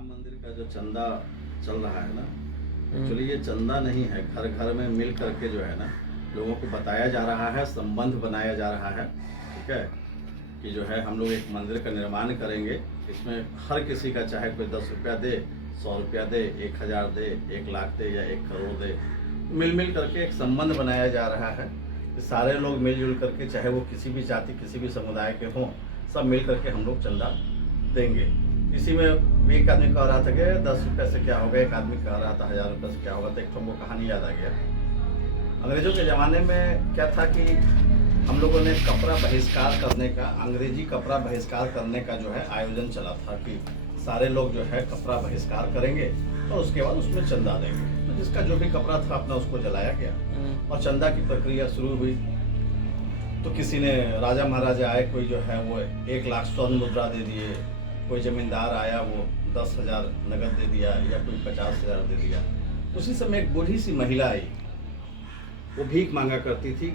राम मंदिर का जो चंदा चल रहा है ना, हुँ, एक्चुअली ये चंदा नहीं है, घर घर में मिल करके जो है ना, लोगों को बताया जा रहा है, संबंध बनाया जा रहा है। ठीक है कि जो है हम लोग एक मंदिर का निर्माण करेंगे। इसमें हर किसी का, चाहे कोई 10 रुपया दे, 100 रुपया दे, 1000 दे, 1 लाख दे या 1 करोड़ दे, मिल मिल करके एक संबंध बनाया जा रहा है कि सारे लोग मिलजुल करके, चाहे वो किसी भी जाति किसी भी समुदाय के हों, सब मिल करके हम लोग चंदा देंगे। इसी में एक आदमी कह रहा था कि 10 रुपये से क्या होगा, एक आदमी कह रहा था 1000 रुपये से क्या होगा। तो एक तो वो कहानी याद आ गया। अंग्रेजों के ज़माने में क्या था कि हम लोगों ने कपड़ा बहिष्कार करने का, अंग्रेजी कपड़ा बहिष्कार करने का जो है आयोजन चला था कि सारे लोग जो है कपड़ा बहिष्कार करेंगे और उसके बाद उसमें चंदा देंगे। तो जिसका जो भी कपड़ा था अपना उसको जलाया गया और चंदा की प्रक्रिया शुरू हुई। तो किसी ने, राजा महाराजा आए, कोई जो है वो 1 लाख स्वर्ण मुद्रा दे दिए, कोई जमींदार आया वो 10,000 नगद दे दिया, या कोई 50,000 दे दिया। उसी समय एक बूढ़ी सी महिला आई, वो भीख मांगा करती थी,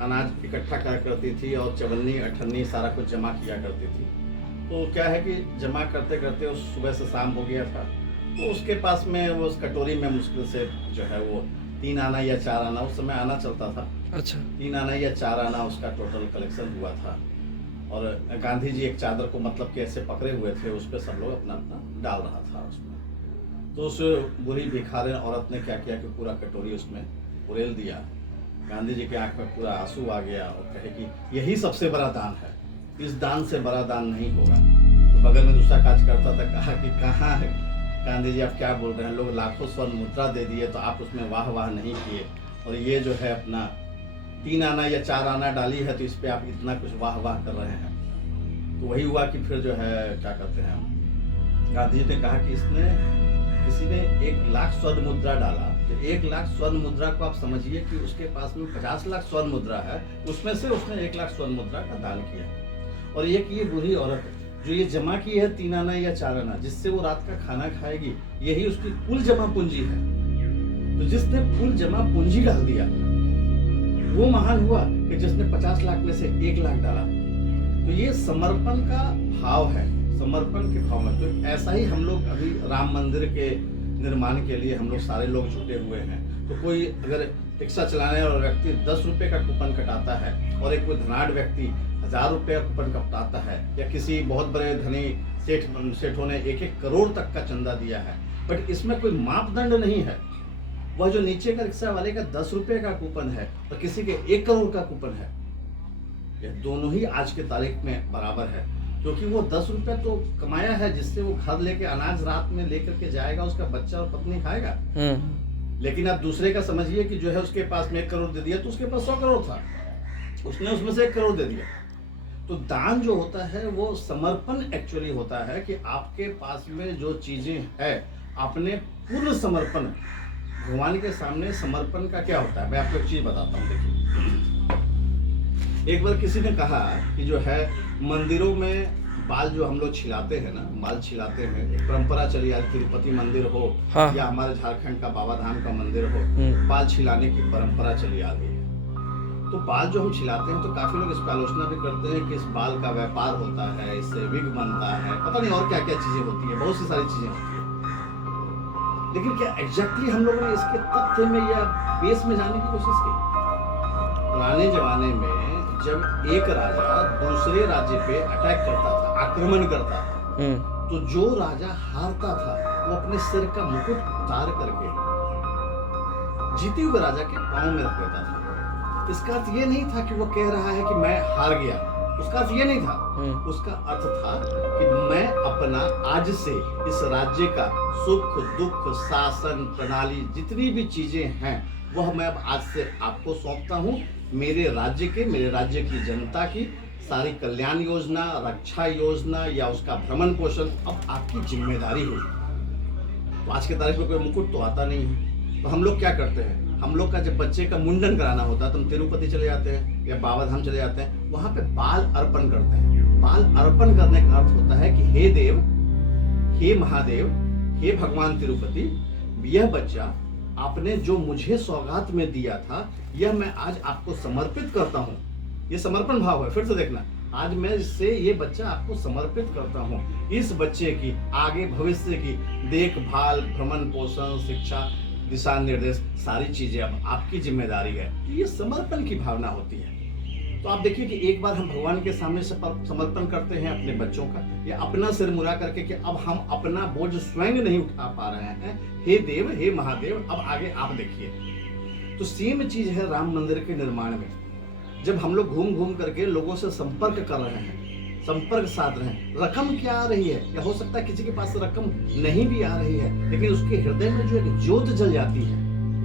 अनाज इकट्ठा करा करती थी और चवन्नी अठन्नी सारा कुछ जमा किया करती थी। तो क्या है कि जमा करते करते उस सुबह से शाम हो गया था। तो उसके पास में वो उस कटोरी में मुश्किल से जो है वो 3 आना या 4 आना, उस समय आना चलता था, अच्छा। 3 आना या 4 आना उसका टोटल कलेक्शन हुआ था। और गांधी जी एक चादर को मतलब कि ऐसे पकड़े हुए थे, उस पर सब लोग अपना अपना डाल रहा था उसमें। तो उस बुरी भिखारिन औरत ने क्या किया कि पूरा कटोरी उसमें उड़ेल दिया। गांधी जी के आंख में पूरा आंसू आ गया और कहे कि यही सबसे बड़ा दान है, इस दान से बड़ा दान नहीं होगा। तो बगल में दूसरा कार्यकर्ता था, कहा कि कहाँ है गांधी जी, आप क्या बोल रहे हैं, लोग लाखों स्वर्ण मुद्रा दे दिए तो आप उसमें वाह वाह नहीं किए, और ये जो है अपना 3 आना या 4 आना डाली है तो इस पर आप इतना कुछ वाह वाह कर रहे हैं। तो वही हुआ कि फिर जो है क्या कहते हैं, गांधी जी ने कहा कि इसने, किसी ने 1 लाख स्वर्ण मुद्रा डाला, तो 1 लाख स्वर्ण मुद्रा को आप समझिए कि उसके पास में 50 लाख स्वर्ण मुद्रा है, उसमें से उसने 1 लाख स्वर्ण मुद्रा का दान किया। और एक ये बुरी औरत जो ये जमा की है 3 आना या 4 आना, जिससे वो रात का खाना खाएगी, यही उसकी कुल जमा पूंजी है। तो जिसने कुल जमा पूंजी डाल दिया वो महान हुआ कि जिसने 50 लाख में से 1 लाख डाला। तो ये समर्पण का भाव है, समर्पण के भाव में। तो ऐसा ही हम लोग अभी राम मंदिर के निर्माण के लिए हम लोग सारे लोग जुटे हुए हैं। तो कोई अगर रिक्शा चलाने वाला व्यक्ति 10 रुपये का कूपन कटाता है और एक कोई धनाढ़ व्यक्ति 1000 रुपये का कूपन कटाता है, या किसी बहुत बड़े धनी सेठों ने 1-1 करोड़ तक का चंदा दिया है, बट इसमें कोई मापदंड नहीं है। वह जो नीचे का रिक्शा वाले का 10 रुपये का कूपन है और किसी के 1 करोड़ का कूपन है, ये दोनों ही आज के तारीख में बराबर है। क्योंकि वो 10 रुपये तो कमाया है, जिससे वो घर लेके अनाज रात में लेकर के जाएगा, उसका बच्चा और पत्नी खाएगा। लेकिन आप दूसरे का समझिए कि जो है उसके पास में 1 करोड़ दे दिया, तो उसके पास 100 करोड़ था, उसने उसमें से 1 करोड़ दे दिया। तो दान जो होता है वो समर्पण एक्चुअली होता है कि आपके पास में जो चीजें है, आपने पूर्ण समर्पण, भगवान के सामने समर्पण का क्या होता है, मैं आपको एक चीज बताता हूँ। देखिए, एक बार किसी ने कहा कि जो है मंदिरों में बाल जो हम लोग छिलाते हैं ना, बाल छिलाते हैं, एक परंपरा चली आ, तिरुपति मंदिर हो हाँ। या हमारे झारखंड का बाबा धाम का मंदिर हो, बाल छिलाने की परंपरा चली आ गई है। तो बाल जो हम छिलाते हैं तो काफी लोग इस पर आलोचना भी करते हैं कि इस बाल का व्यापार होता है, इससे विग बनता है, पता नहीं और क्या क्या चीजें होती है, बहुत सी सारी चीजें होती है। लेकिन क्या एग्जैक्टली हम लोगों ने इसके तथ्य में या बेस में जाने की कोशिश की? पुराने जमाने में जब एक राजा दूसरे राज्य पे अटैक करता था, आक्रमण करता था, तो जो राजा हारता था वो अपने सिर का मुकुट उतार करके जीते हुए राजा के पांव में रख देता था। इसका अर्थ ये नहीं था कि वो कह रहा है कि मैं हार गया, उसका अर्थ ये नहीं था। उसका अर्थ था कि मैं अपना आज से इस राज्य का सुख दुख शासन प्रणाली जितनी भी चीजें हैं वह मैं अब आज से आपको सौंपता हूँ। मेरे राज्य की जनता की सारी कल्याण योजना, रक्षा योजना या उसका भ्रमण पोषण अब आपकी जिम्मेदारी होगी। तो आज के तारीख में कोई मुकुट तो आता नहीं है, तो हम लोग क्या करते हैं, हम लोग का जब बच्चे का मुंडन कराना होता है तो हम तिरुपति चले जाते हैं या बाबा धाम चले जाते हैं, वहां पे बाल अर्पण करते हैं। बाल अर्पण करने का अर्थ होता है कि हे देव, हे महादेव, हे भगवान तिरुपति, यह बच्चा आपने जो मुझे सौगात में दिया था, यह मैं आज आपको समर्पित करता हूँ। ये समर्पण भाव है। फिर से देखना, आज मैं इससे ये बच्चा आपको समर्पित करता हूँ। इस बच्चे की आगे भविष्य की देखभाल, भ्रमण पोषण, शिक्षा, दिशा निर्देश, सारी चीजें अब आपकी जिम्मेदारी है। तो ये समर्पण की भावना होती है। तो आप देखिए कि एक बार हम भगवान के सामने से समर्पण करते हैं अपने बच्चों का, या अपना सिर मुड़ा करके कि अब हम अपना बोझ स्वयं नहीं उठा पा रहे हैं, हे देव, हे महादेव, अब आगे आप देखिए। तो सेम चीज है राम मंदिर के निर्माण में। जब हम लोग घूम घूम करके लोगों से संपर्क कर रहे हैं, संपर्क साध रहे हैं, रकम क्या आ रही है, या हो सकता है किसी के पास रकम नहीं भी आ रही है, लेकिन उसके हृदय में जो एक ज्योत जल जाती है,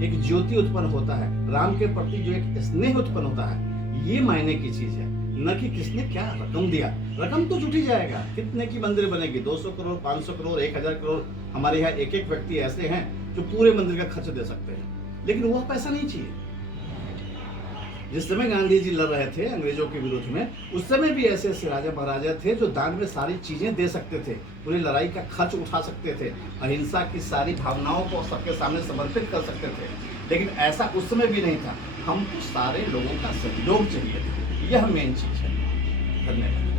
एक ज्योति उत्पन्न होता है, राम के प्रति जो एक स्नेह उत्पन्न होता है, ये मायने की चीज है, न कि किसने क्या रकम दिया। रकम तो जुट ही जाएगा, कितने की मंदिर बनेगी, 200 करोड़, 500 करोड़, 1000 करोड़। हमारे यहाँ एक एक व्यक्ति ऐसे हैं जो पूरे मंदिर का खर्च दे सकते हैं, लेकिन वह पैसा नहीं चाहिए। जिस समय गांधी जी लड़ रहे थे अंग्रेजों के विरोध में, उस समय भी ऐसे ऐसे राजा महाराजा थे जो दान में सारी चीजें दे सकते थे, पूरी लड़ाई का खर्च उठा सकते थे, अहिंसा की सारी भावनाओं को सबके सामने समर्पित कर सकते थे। लेकिन ऐसा उस समय भी नहीं था। हमको सारे लोगों का सहयोग चाहिए था, यह मेन चीज है। धन्यवाद।